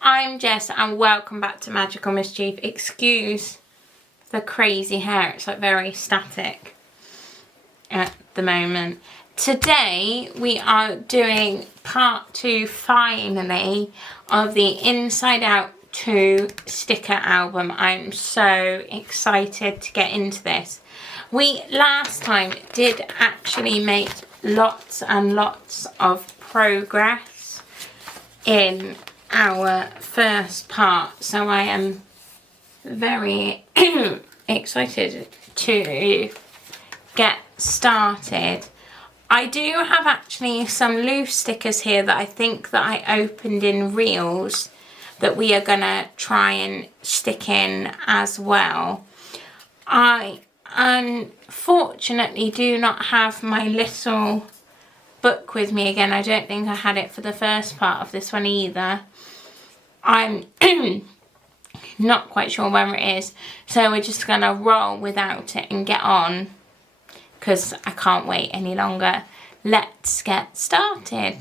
I'm Jess and welcome back to Magical Mischief. Excuse the crazy hair, it's like very static at the moment. Today we are doing part 2 finally of the Inside Out 2 sticker album. I'm so excited to get into this. We last time did actually make lots and lots of progress in our first part, so I am very excited to get started. I do have actually some loose stickers here that I think that I opened in reels that we are gonna try and stick in as well. I unfortunately do not have my little book with me again. I don't think I had it for the first part of this one either. I'm not quite sure where it is, so we're just gonna roll without it and get on because I can't wait any longer. Let's get started.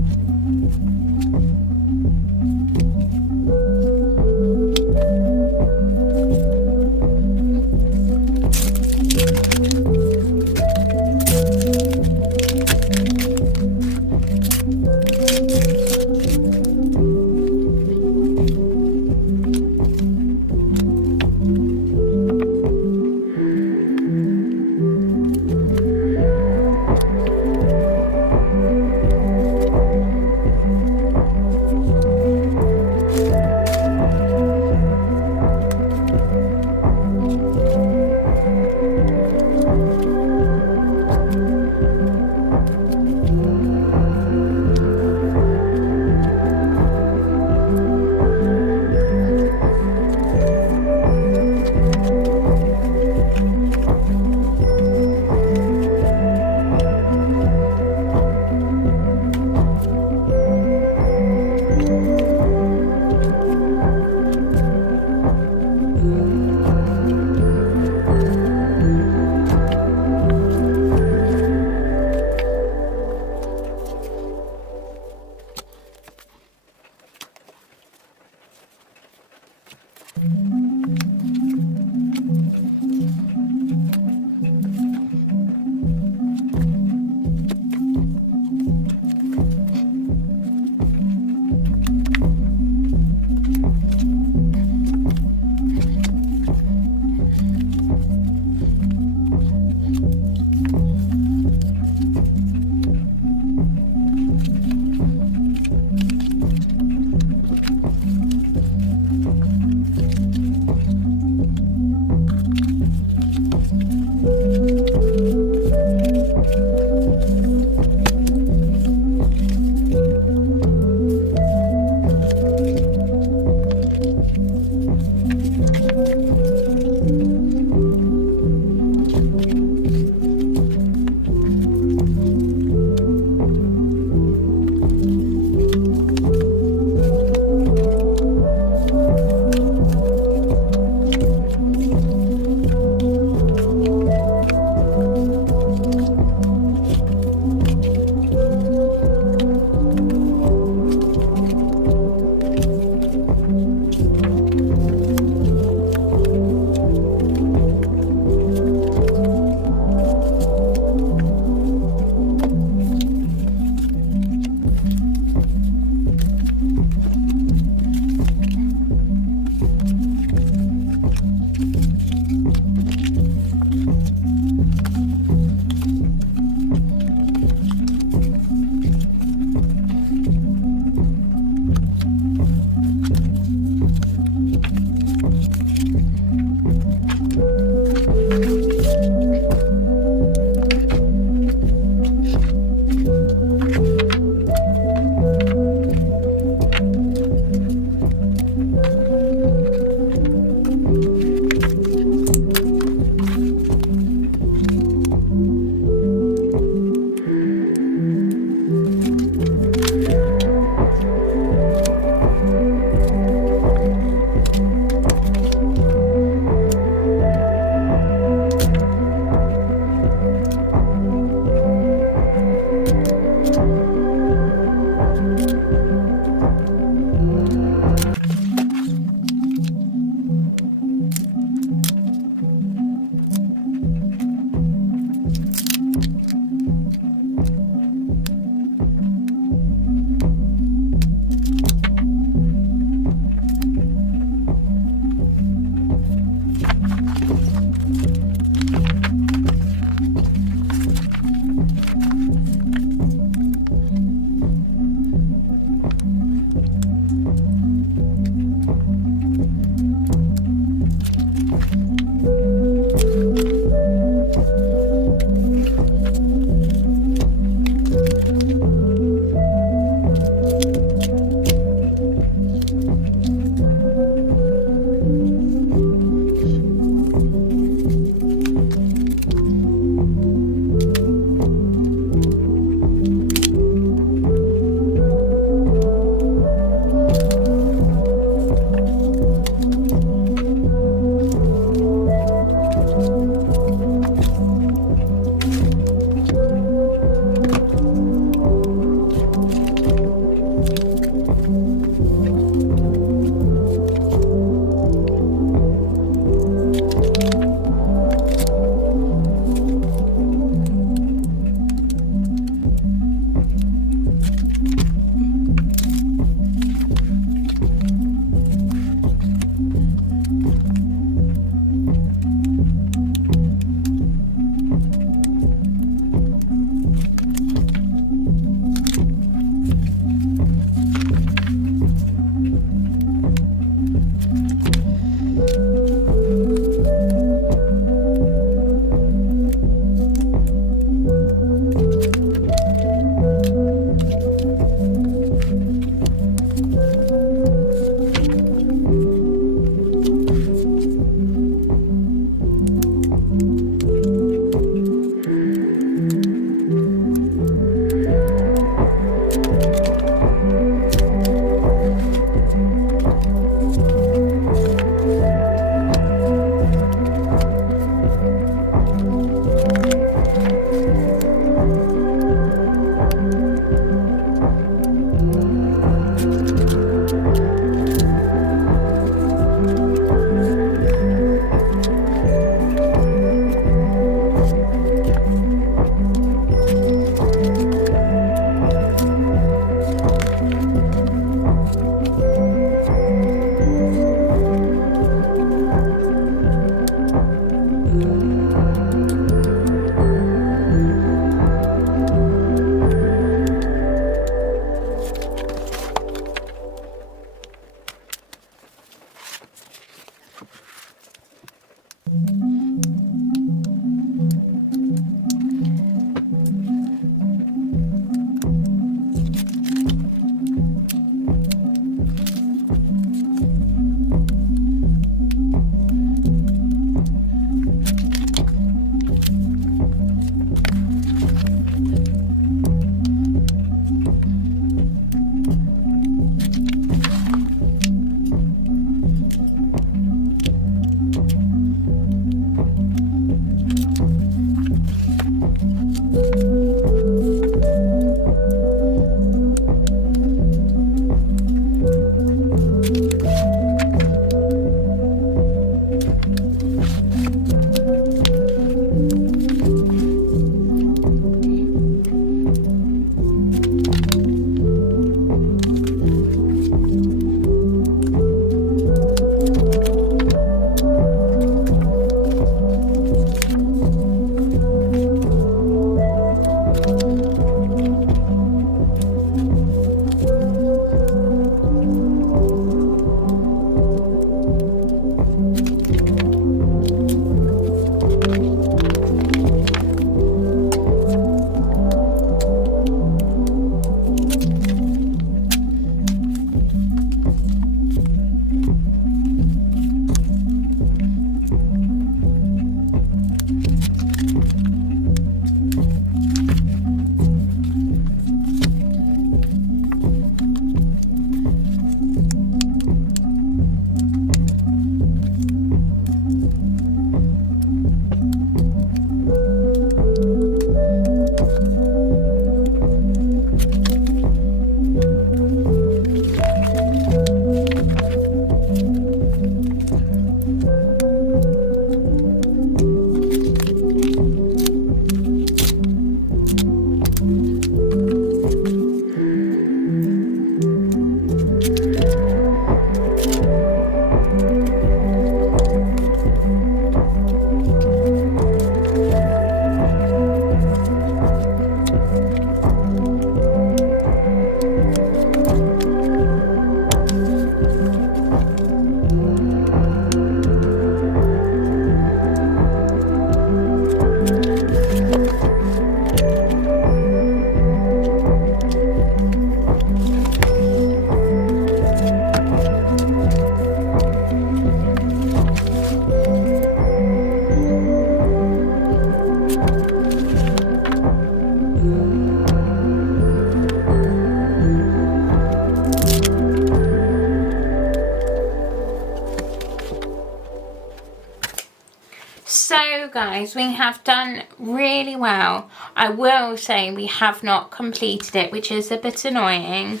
So guys, we have done really well. I will say we have not completed it, which is a bit annoying,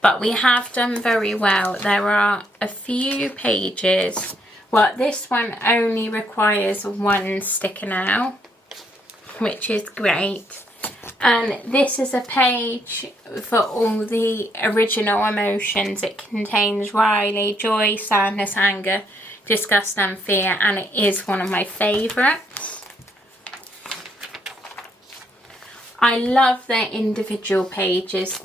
but we have done very well. There are a few pages. Well, this one only requires one sticker now, which is great. And this is a page for all the original emotions. It contains Riley, joy, sadness, anger, disgust and fear, and it is one of my favourites. I love their individual pages.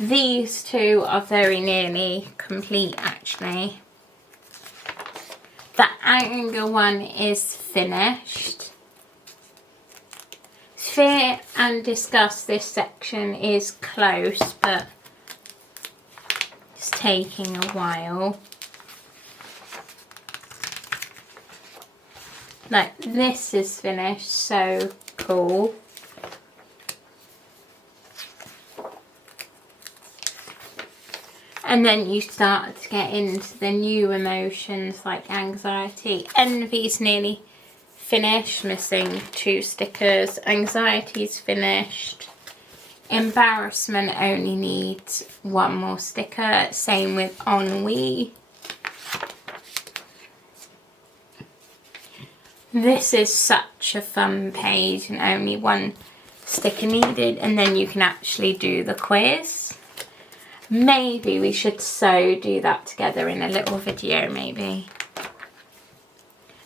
These two are very nearly complete actually. The anger one is finished. Fear and disgust, this section is close, but it's taking a while. Like, this is finished, so cool. And then you start to get into the new emotions like anxiety. Envy's nearly finished, missing 2 stickers. Anxiety's finished. Embarrassment only needs 1 more sticker. Same with ennui. This is such a fun page and only 1 sticker needed, and then you can actually do the quiz. Maybe we should do that together in a little video maybe.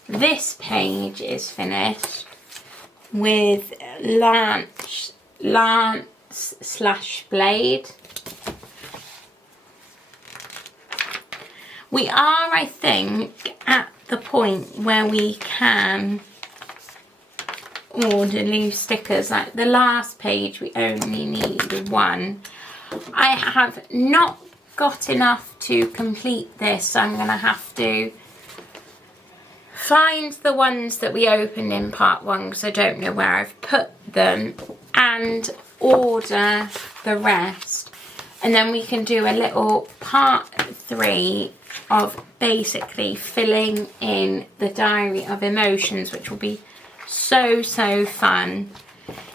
this page is finished with Lance / Blade. We are, I think, at the point where we can order new stickers. Like the last page, we only need one. I have not got enough to complete this, so I'm going to have to find the ones that we opened in part 1 because I don't know where I've put them, and order the rest, and then we can do a little part 3 of basically filling in the diary of emotions, which will be so fun.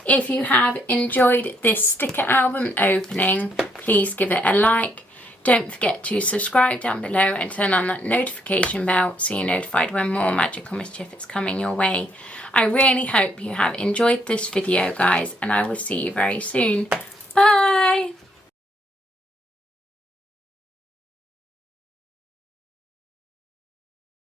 If you have enjoyed this sticker album opening, please give it a like. Don't forget to subscribe down below and turn on that notification bell so you're notified when more Magical Mischief is coming your way. I really hope you have enjoyed this video, guys, and I will see you very soon. Bye!